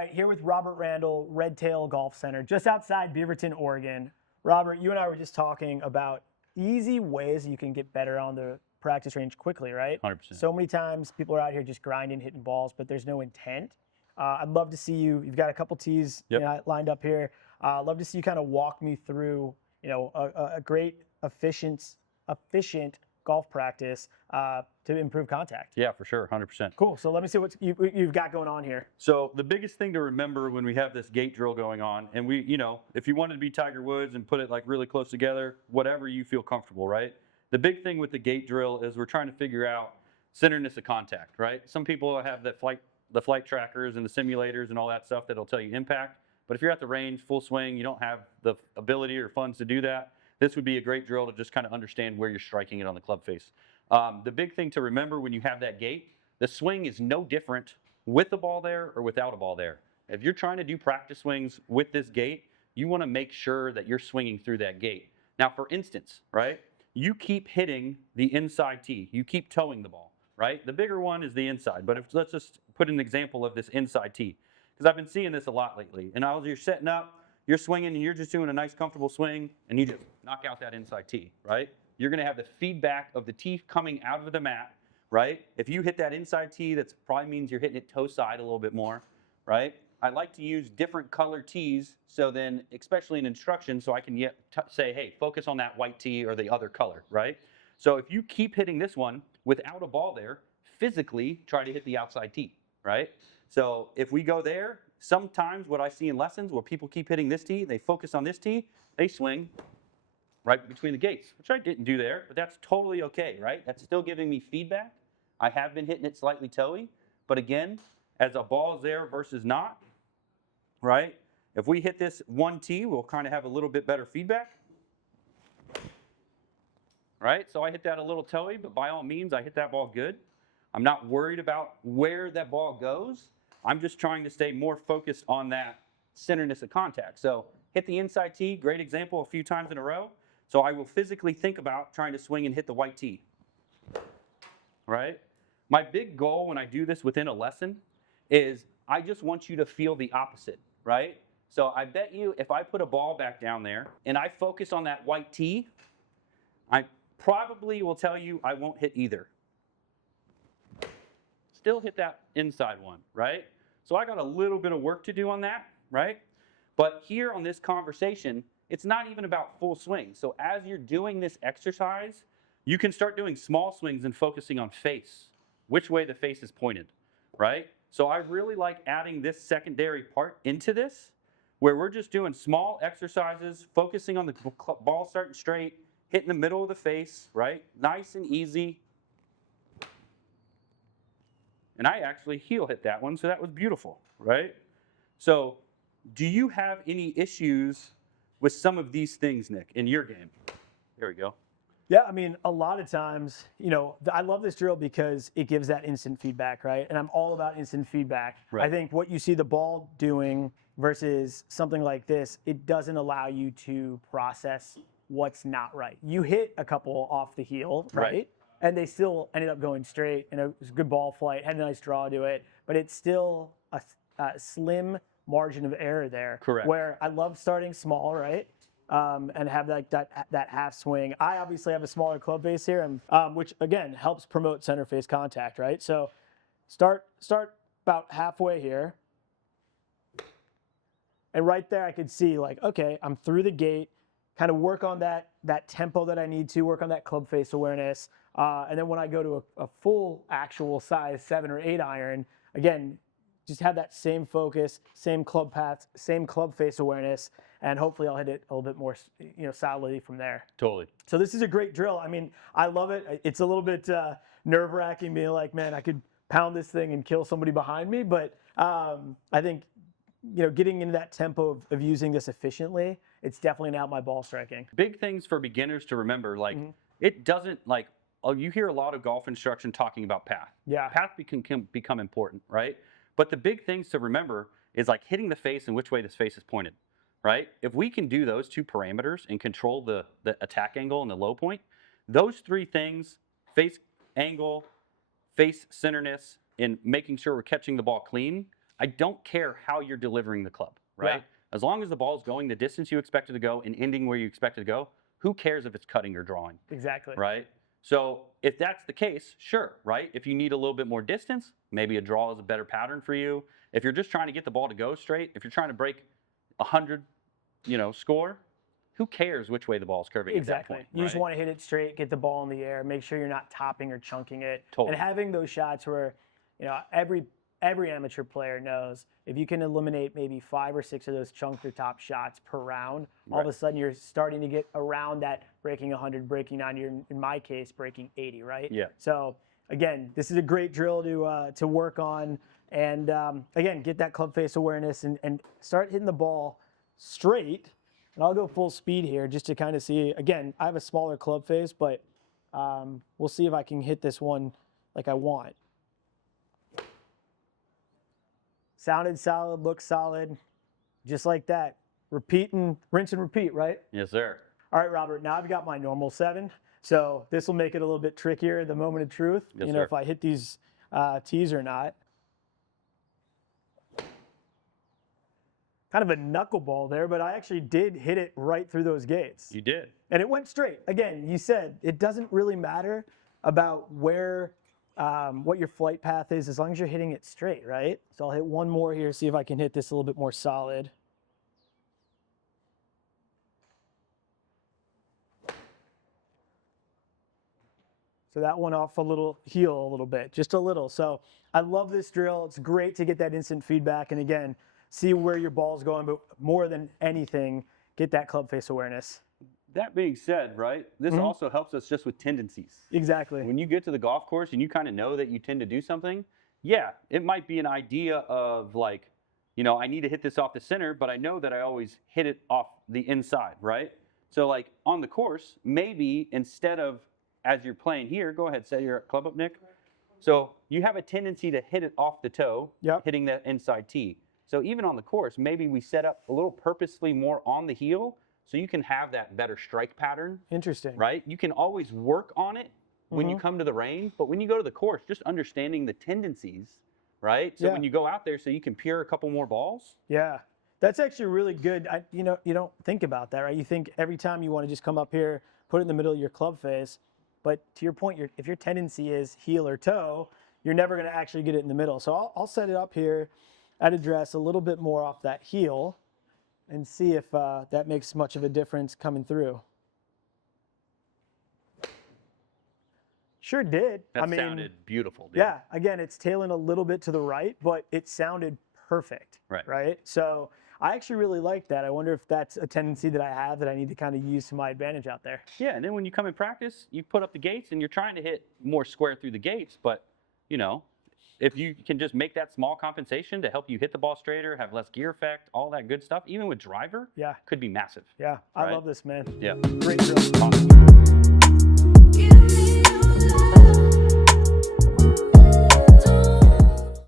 right, here with Robert Randall, RedTail Golf Center, just outside Beaverton, Oregon. Robert, you and I were just talking about easy ways you can get better on the practice range quickly, right? 100%. So many times people are out here just grinding, hitting balls, but there's no intent. I'd love to see you. You've got a couple tees lined up here. I'd love to see you kind of walk me through, a great, efficient golf practice to improve contact. Yeah, for sure, 100%. Cool. So let me see what you've got going on here. So the biggest thing to remember when we have this gate drill going on, and we, if you wanted to be Tiger Woods and put it like really close together, whatever you feel comfortable, right? The big thing with the gate drill is we're trying to figure out centeredness of contact, right? Some people have the flight trackers and the simulators and all that stuff that'll tell you impact. But if you're at the range, full swing, you don't have the ability or funds to do that, this would be a great drill to just kind of understand where you're striking it on the club face. The big thing to remember when you have that gate, the swing is no different with the ball there or without a ball there. If you're trying to do practice swings with this gate, you want to make sure that you're swinging through that gate. Now, for instance, right, you keep hitting the inside tee. You keep towing the ball, right? The bigger one is the inside, but let's just put an example of this inside tee, because I've been seeing this a lot lately. And as you're setting up, you're swinging and you're just doing a nice comfortable swing and you just knock out that inside tee, right? You're gonna have the feedback of the tee coming out of the mat, right? If you hit that inside tee, that probably means you're hitting it toe side a little bit more, right? I like to use different color tees, so then, especially in instruction, so I can say, hey, focus on that white tee or the other color, right? So if you keep hitting this one without a ball there, physically try to hit the outside tee, right? So if we go there, sometimes what I see in lessons where people keep hitting this tee, they focus on this tee, they swing right between the gates, which I didn't do there, but that's totally okay, right? That's still giving me feedback. I have been hitting it slightly toey, but again, as a ball's there versus not, right? If we hit this one tee, we'll kind of have a little bit better feedback, right? So I hit that a little toey, but by all means, I hit that ball good. I'm not worried about where that ball goes. I'm just trying to stay more focused on that centeredness of contact. So hit the inside tee, great example, a few times in a row. So I will physically think about trying to swing and hit the white tee, right? My big goal when I do this within a lesson is I just want you to feel the opposite, right? So I bet you if I put a ball back down there and I focus on that white tee, I probably will tell you I won't hit either. Still hit that inside one, right? So I got a little bit of work to do on that, right? But here on this conversation, it's not even about full swing. So as you're doing this exercise, you can start doing small swings and focusing on face, which way the face is pointed, right? So I really like adding this secondary part into this, where we're just doing small exercises, focusing on the ball starting straight, hitting the middle of the face, right? Nice and easy. And I actually heel hit that one, so that was beautiful, right? So do you have any issues with some of these things, Nick, in your game? There we go. Yeah, I mean, a lot of times, I love this drill because it gives that instant feedback, right? And I'm all about instant feedback. Right. I think what you see the ball doing versus something like this, it doesn't allow you to process what's not right. You hit a couple off the heel, right? And they still ended up going straight, and it was a good ball flight, had a nice draw to it, but it's still a slim margin of error there. Correct. Where I love starting small, right? And have that half swing. I obviously have a smaller club face here, and, which again helps promote center face contact, right? So start about halfway here, and right there I could see like, okay, I'm through the gate. Kind of work on that tempo that I need to, work on that club face awareness. And then when I go to a full actual size 7 or 8 iron, again, just have that same focus, same club path, same club face awareness, and hopefully I'll hit it a little bit more, solidly from there. Totally. So this is a great drill. I mean, I love it. It's a little bit nerve-wracking being like, man, I could pound this thing and kill somebody behind me, but I think, getting into that tempo of using this efficiently, it's definitely now my ball striking. Big things for beginners to remember, like it doesn't you hear a lot of golf instruction talking about path. Yeah. Path can become important, right? But the big things to remember is like hitting the face and which way this face is pointed, right? If we can do those 2 parameters and control the attack angle and the low point, those 3 things, face angle, face centerness, and making sure we're catching the ball clean, I don't care how you're delivering the club, right? Yeah. As long as the ball's going the distance you expect it to go and ending where you expect it to go, who cares if it's cutting or drawing, Exactly. right? So if that's the case, sure, right? If you need a little bit more distance, maybe a draw is a better pattern for you. If you're just trying to get the ball to go straight, if you're trying to break 100, score, who cares which way the ball's curving Exactly. at that point? You just right? want to hit it straight, get the ball in the air, make sure you're not topping or chunking it. Totally. And having those shots where, every amateur player knows if you can eliminate maybe 5 or 6 of those chunked or top shots per round, all of a sudden you're starting to get around that breaking 100, breaking 90, or in my case, breaking 80, right? Yeah. So again, this is a great drill to work on, and again, get that club face awareness and start hitting the ball straight. And I'll go full speed here just to kind of see. Again, I have a smaller club face, but we'll see if I can hit this one like I want. Sounded solid, looked solid, just like that. Repeat and rinse and repeat, right? Yes, sir. All right, Robert, now I've got my normal 7. So this will make it a little bit trickier, the moment of truth, Yes, you know, sir. if I hit these tees or not. Kind of a knuckleball there, but I actually did hit it right through those gates. You did. And it went straight. Again, you said it doesn't really matter about where, what your flight path is, as long as you're hitting it straight, right? So I'll hit one more here, see if I can hit this a little bit more solid. So that one off a little heel a little bit, just a little. So I love this drill. It's great to get that instant feedback. And again, see where your ball's going, but more than anything, get that club face awareness. That being said, right, this also helps us just with tendencies. Exactly. When you get to the golf course and you kind of know that you tend to do something, yeah, it might be an idea of like, I need to hit this off the center, but I know that I always hit it off the inside, right? So like on the course, maybe instead of, as you're playing here, go ahead, set your club up, Nick. So you have a tendency to hit it off the toe, hitting that inside tee. So even on the course, maybe we set up a little purposely more on the heel so you can have that better strike pattern. Interesting. Right? You can always work on it when you come to the range, but when you go to the course, just understanding the tendencies, right? So when you go out there so you can pure a couple more balls. Yeah. That's actually really good. You don't think about that, right? You think every time you want to just come up here, put it in the middle of your club face. But to your point, if your tendency is heel or toe, you're never going to actually get it in the middle. So I'll set it up here at address a little bit more off that heel and see if that makes much of a difference coming through. Sure did. That sounded beautiful, dude. Yeah, again, it's tailing a little bit to the right, but it sounded perfect, right? So I actually really like that. I wonder if that's a tendency that I have that I need to kind of use to my advantage out there. Yeah, and then when you come in practice, you put up the gates and you're trying to hit more square through the gates, but, if you can just make that small compensation to help you hit the ball straighter, have less gear effect, all that good stuff, even with driver, could be massive. Yeah, I love this, man. Yeah. Great drill. Awesome.